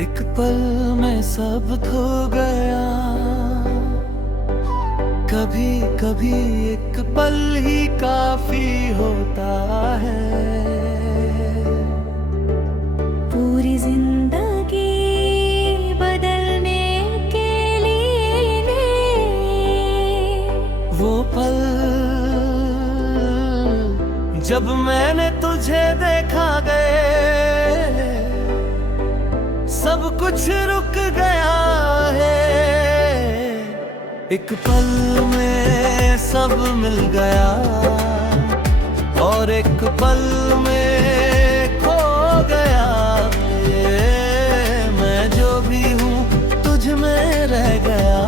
एक पल में सब खो गया, कभी कभी एक पल ही काफी होता है। पूरी जिंदगी बदलने के लिए वो पल जब मैंने तुझे देखा गए, सब कुछ रुक गया है। एक पल में सब मिल गया और एक पल में खो गया। मैं जो भी हूँ तुझ में रह गया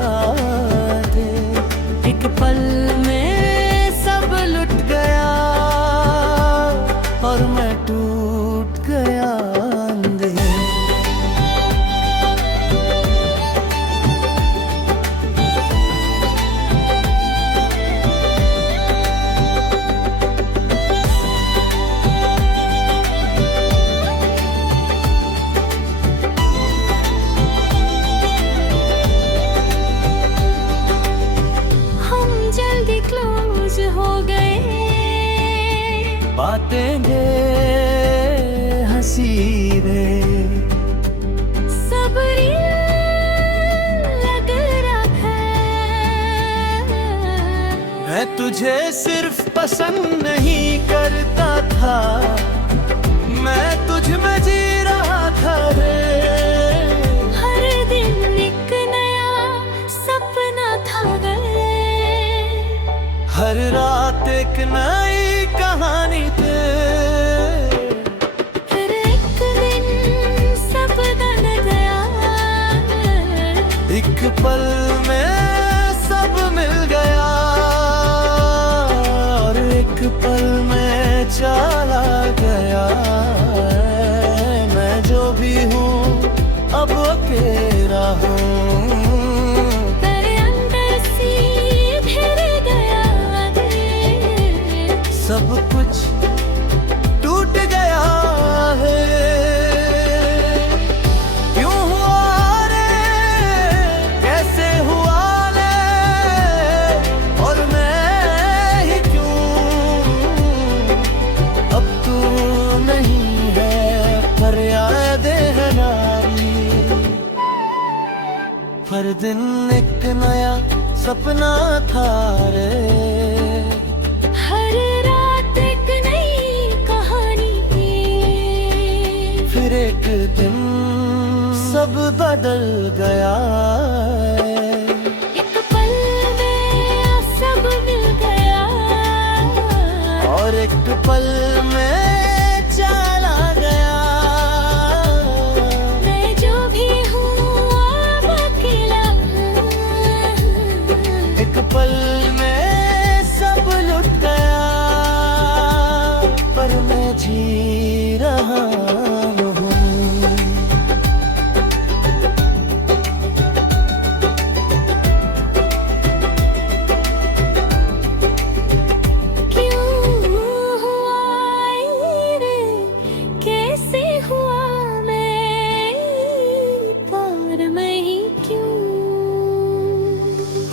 थे। एक पल में सब लुट गया और मैं टूट गया अंधे। हो गए, बातें गे हंसी रे, सब लग रहा मैं तुझे सिर्फ पसंद नहीं करता था, मैं तुझ में जी रहा था रे। हर दिन एक नया सपना था गए, हर रात एक नई कहानी थे। फिर एक दिन सब बदल गया, एक पल में सब मिल गया और एक पल में चला गया। मैं जो भी हूँ अब अकेला हूँ। सब कुछ टूट गया है। क्यों हुआ रे, कैसे हुआ ले, और मैं ही क्यों। अब तू नहीं है फरियाद है नारी। हर दिन एक नया सपना था रे, फिर एक दिन सब बदल गया। एक पल में सब मिल गया और एक पल में चला गया। मैं जो भी हूँ अब अकेला हूँ। एक पल में सब लुट गया पर मैं जी रहा हूँ।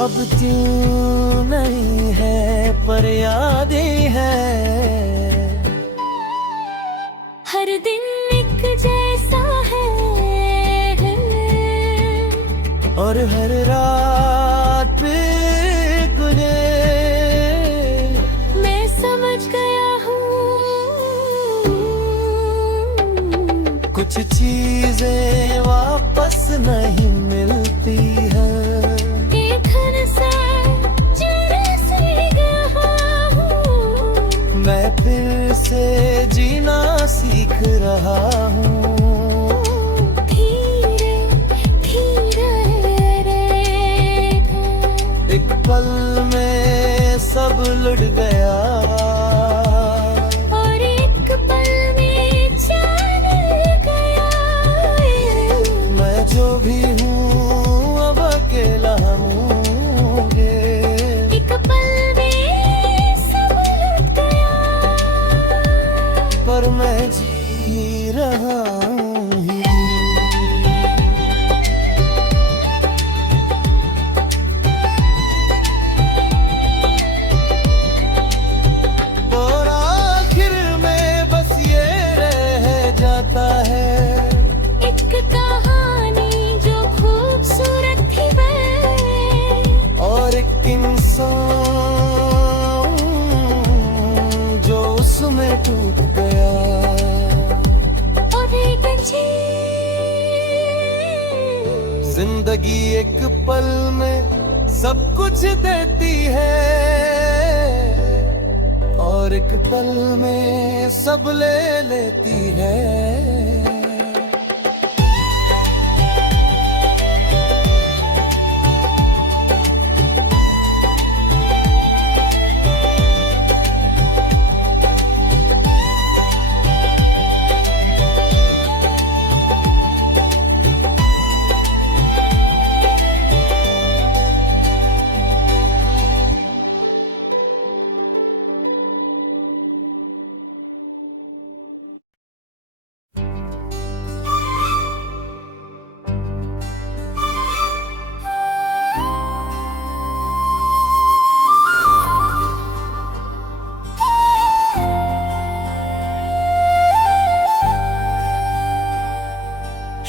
अब क्यों नहीं है पर याद ही है। हर दिन एक जैसा है और हर रात पे गुने मैं समझ गया हूँ। कुछ चीजें वापस नहीं मिलती है। मैं फिर से जीना सीख रहा हूँ। धीरे धीरे एक पल में सब लुट गया और एक पल में चल गया। मैं जो भी हूँ अब अकेला हूँ। एक पल में सब लुट गया पर मैं जी रहा जिंदगी एक पल में सब कुछ देती है, और एक पल में सब ले लेती है।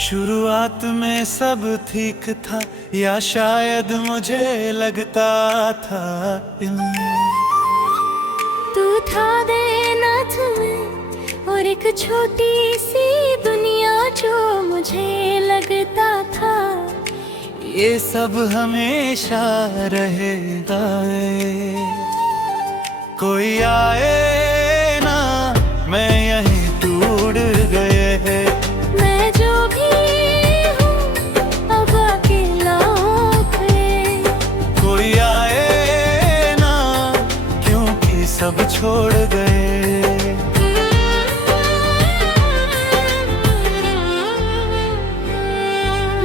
शुरुआत में सब ठीक था, या शायद मुझे लगता था तू था देना तुम्हें, और एक छोटी सी दुनिया जो मुझे लगता था ये सब हमेशा रहेगा। कोई आए ना, मैं यहीं टूट गए। मैं जो भी हूँ अब अकेला हो गए। कोई आए ना, क्योंकि सब छोड़ गए।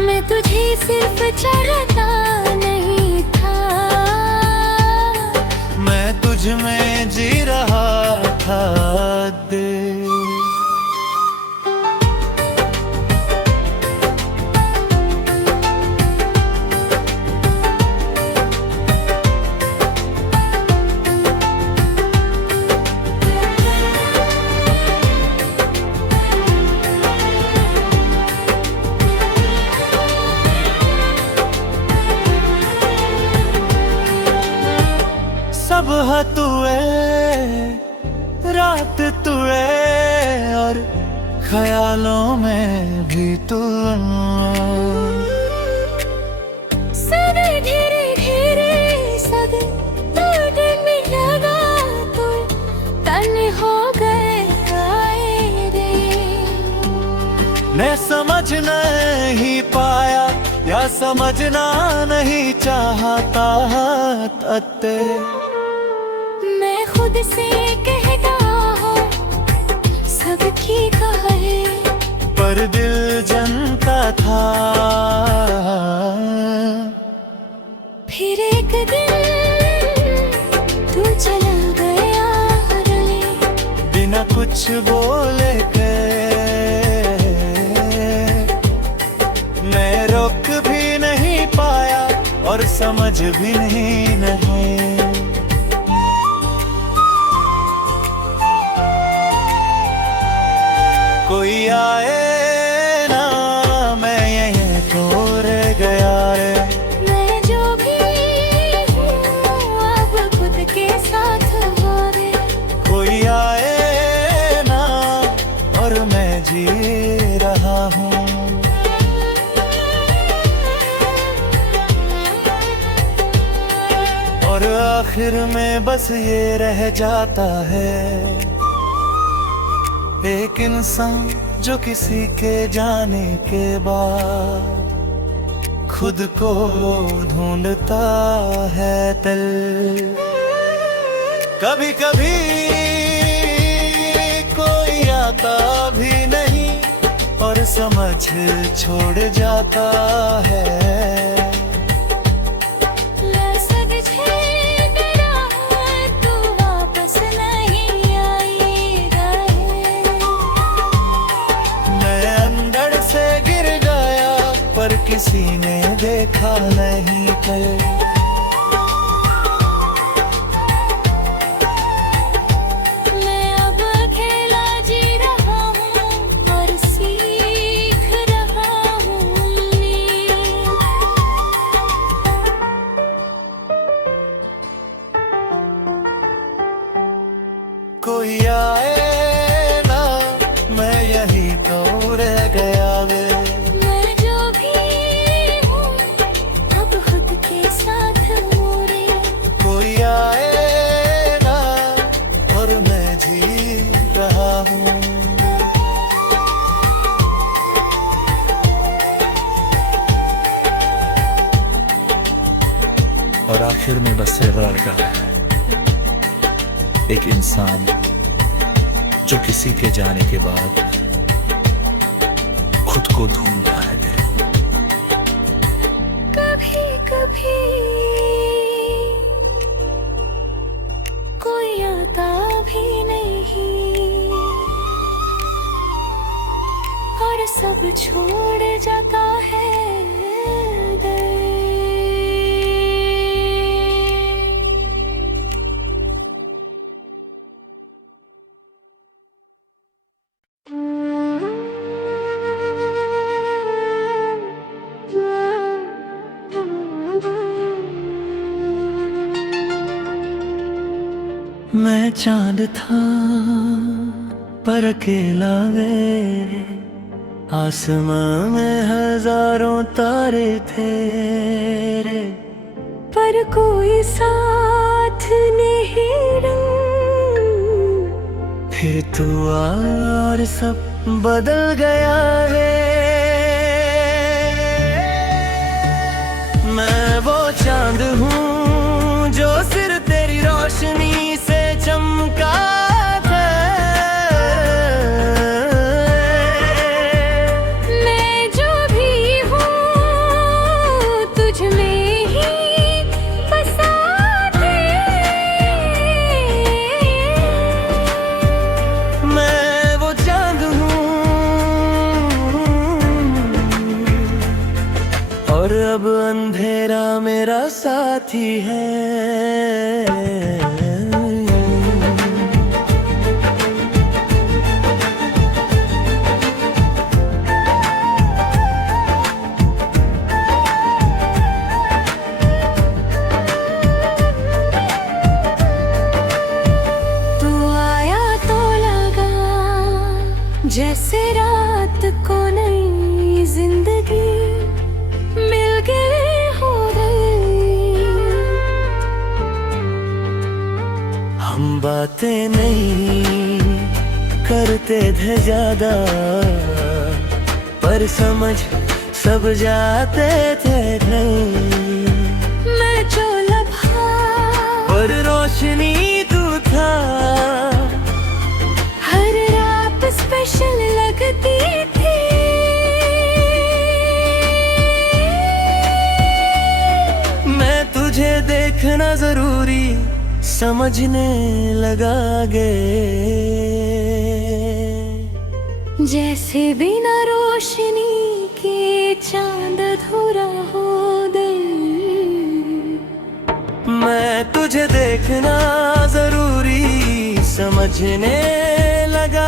मैं तुझे सिर्फ चाहता नहीं था, मैं तुझ में जी रहा था दिल। सुबह तू है, रात तू है, और ख्यालों में भी तू। सब धीरे धीरे सब टूटने लगा, तो तन हो गए आए रे। मैं समझ नहीं पाया, या समझना नहीं चाहता तते। मैं खुद से कहता हूँ सबकी कहे, पर दिल जनता था। फिर एक दिन तू चला गया रे, बिना कुछ बोले के। मैं रोक भी नहीं पाया, और समझ भी नहीं। कोई आए ना, मैं यहीं तो रह गया रे। मैं जो भी हूँ अब खुद के साथ हो रे। कोई आए ना, और मैं जी रहा हूँ। और आखिर में बस ये रह जाता है, एक इंसान जो किसी के जाने के बाद खुद को ढूंढता है दिल। कभी कभी कोई आता भी नहीं, और समझ छोड़ जाता है। किसी ने देखा नहीं कर। मैं अब अकेला जी रहा हूँ और सीख रहा हूँ। कोई आए ना, मैं यही तो रह गया वे। मैं जो भी हूँ और आखिर में बस गैर है एक इंसान जो किसी के जाने के बाद खुद को ढूंढ रहा है। कभी कभी कोई आता भी नहीं और सब छोड़ जाता है। मैं चांद था पर अकेला वे, आसमां में हजारों तारे थे रे, पर कोई साथ नहीं रहा। फिर तू और सब बदल गया रे। मैं वो चांद हूँ जो सिर्फ तेरी रोशनी से चमका था। मैं जो भी हूँ तुझ में ही बसा दे। मैं वो चांद हूँ और अब अंधेरा मेरा साथी है। जैसे रात को नई जिंदगी मिल गई हो गई। हम बातें नहीं करते थे ज्यादा, पर समझ सब जाते थे नहीं। मैं जो लम्हा पर रोशनी तू था, स्पेशल लगती थी। मैं तुझे देखना जरूरी समझने लगा गे। जैसे बिना रोशनी के चांद अधूरा हो दिल। मैं तुझे देखना जरूरी समझने लगा।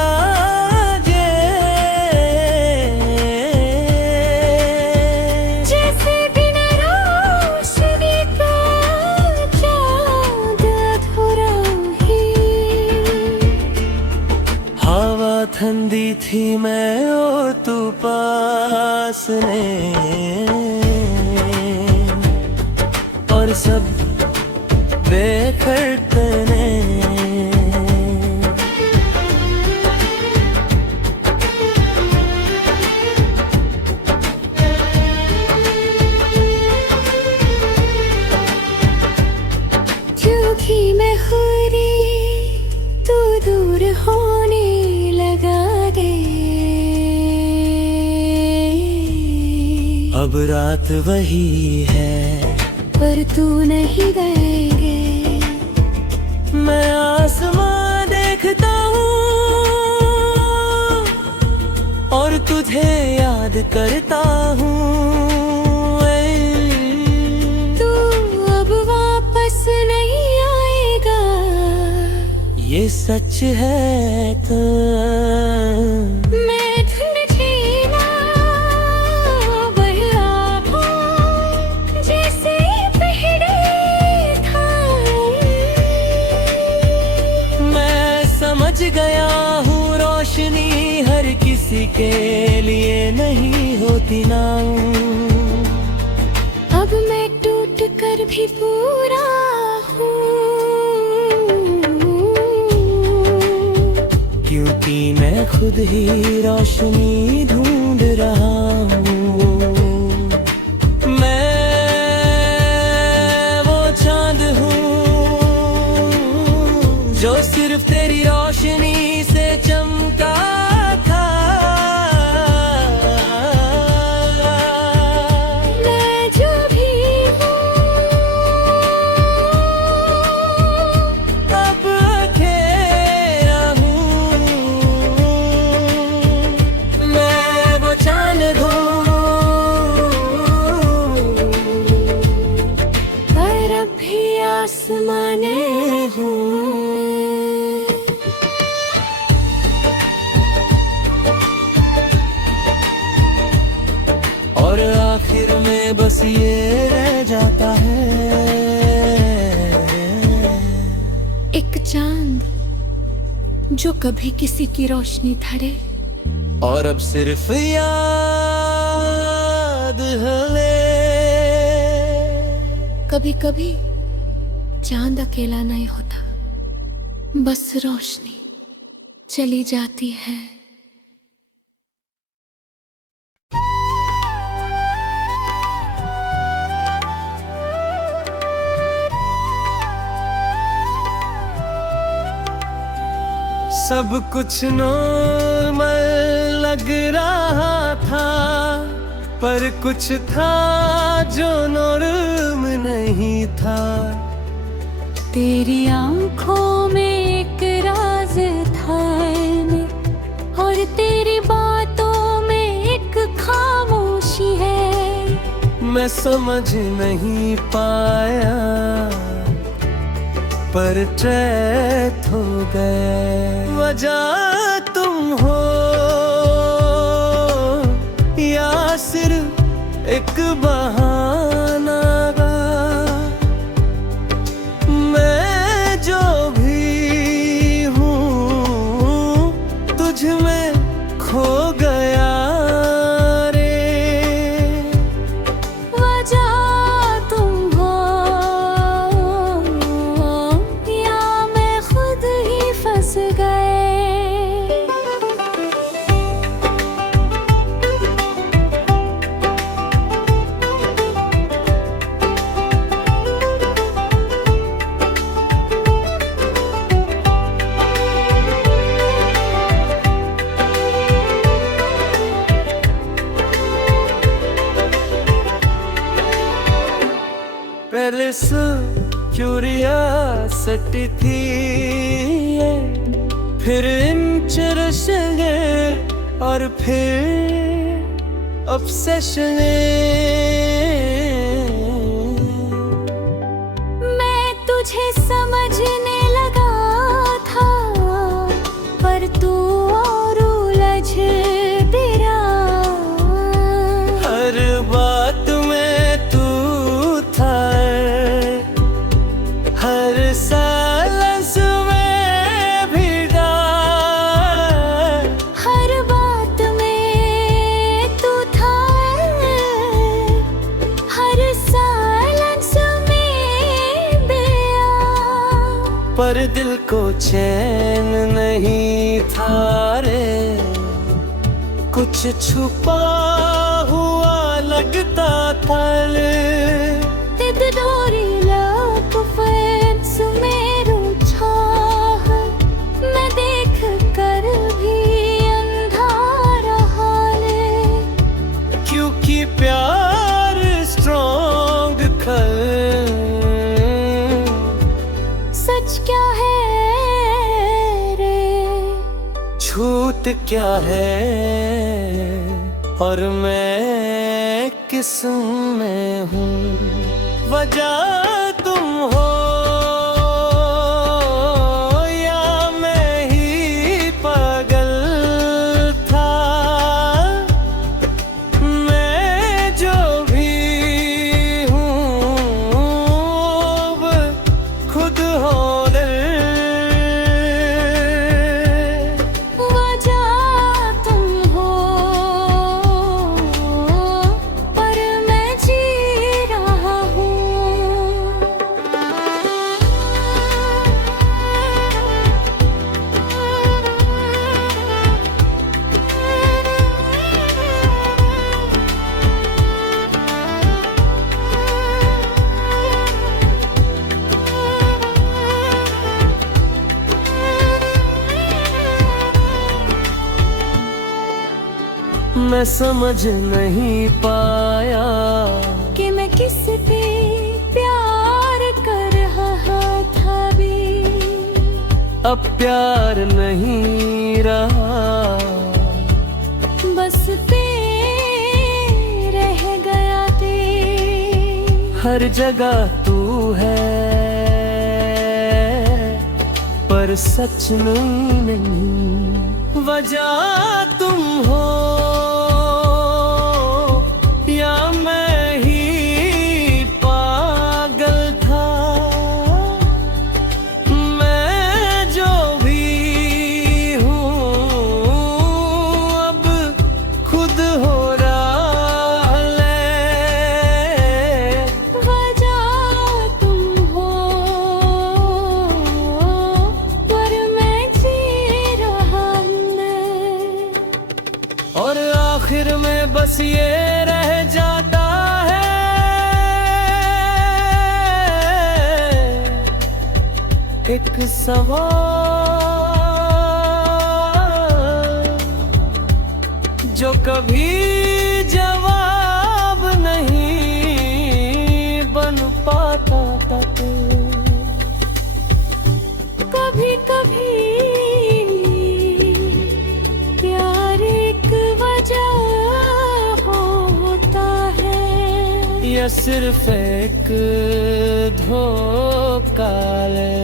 ठंडी थी मैं और तू पास ने, और सब बेखटने। क्योंकि मैं हुई तू दूर होने अब रात वही है पर तू नहीं गएगे। मैं आसमां देखता हूँ और तुझे याद करता हूँ। तू अब वापस नहीं आएगा, ये सच है तो गया हूँ। रोशनी हर किसी के लिए नहीं होती ना। अब मैं टूट कर भी पूरा हूँ, क्योंकि मैं खुद ही रोशनी ढूंढ रहा हूँ। मैं वो में बस ये रह जाता है। एक चांद जो कभी किसी की रोशनी धरे, और अब सिर्फ याद हले। कभी कभी चांद अकेला नहीं होता, बस रोशनी चली जाती है। सब कुछ नॉर्मल लग रहा था, पर कुछ था जो नॉर्म नहीं था। तेरी आंखों में एक राज था और तेरी बातों में एक खामोशी है। मैं समझ नहीं पाया, पर ट्रैप हो गए। वजह तुम हो या सिर्फ एक बहाना गा। मैं जो भी हूँ तुझ में खो गया रे। वजह तुम हो या मैं खुद ही फंस गए। पहले से क्यूरियोसिटी थी, फिर इंटरेस्ट और फिर ऑब्सेशन। मैं तुझे समझने लगा था, पर तू और उलझ तेरा। हर बात में तू था, हर साइलेंस में भीगा। हर बात में तू था, हर साइलेंस में बेया। पर दिल को चैन नहीं था रे, कुछ छुपा हुआ लगता था। तिद डोरी लग फेंस मेरो छाह, मैं देख कर भी अंधा रहा ले। क्योंकि प्यार स्ट्रॉन्ग खल। सच क्या है रे, झूठ क्या है, और मैं किस में हूँ। वजह तुम हो या मैं ही पागल था। मैं जो भी हूँ अब खुद हो दे। वजह तुम हो, पर मैं जी रहा हूँ। मैं समझ नहीं पाया कि मैं किस पे प्यार कर रहा था भी। अब प्यार नहीं रहा, बस पे रह गया ते। हर जगह तू है, पर सच नहीं। वजह तुम हो या मैं ही आखिर में बस ये रह जाता है, एक सवाल जो कभी जवाब नहीं बन पाता था। कभी कभी प्यार एक वजह होता है, या सिर्फ एक धोखा ले।